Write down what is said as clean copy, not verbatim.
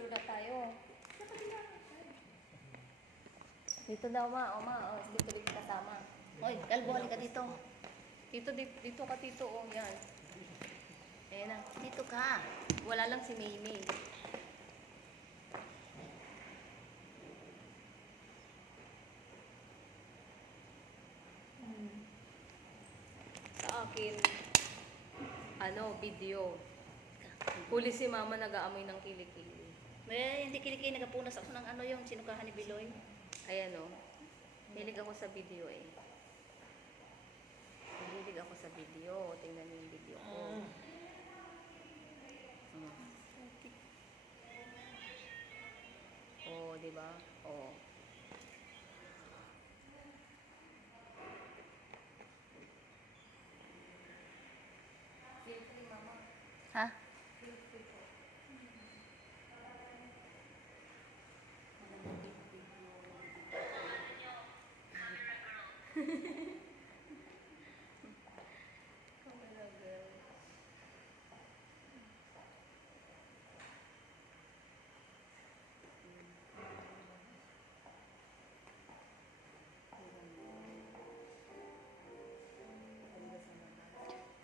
Picture na tayo. Dito daw, ma. O, ma. O, sige, tuloy kasama. Oy, kalbo, halika dito. Dito ka, tito. O, yan. Ayan na. Dito ka. Wala lang si Maymay. Sa akin, video. Huli si mama nag-aamoy ng kilikili. Hindi kilikili, nagapunas ako ng yung sinukahan ni Biloy. Ayan o. Hilig ako sa video eh. Hilig ako sa video. Tingnan niyo yung video ko. Oh, di ba? Oh. Ha?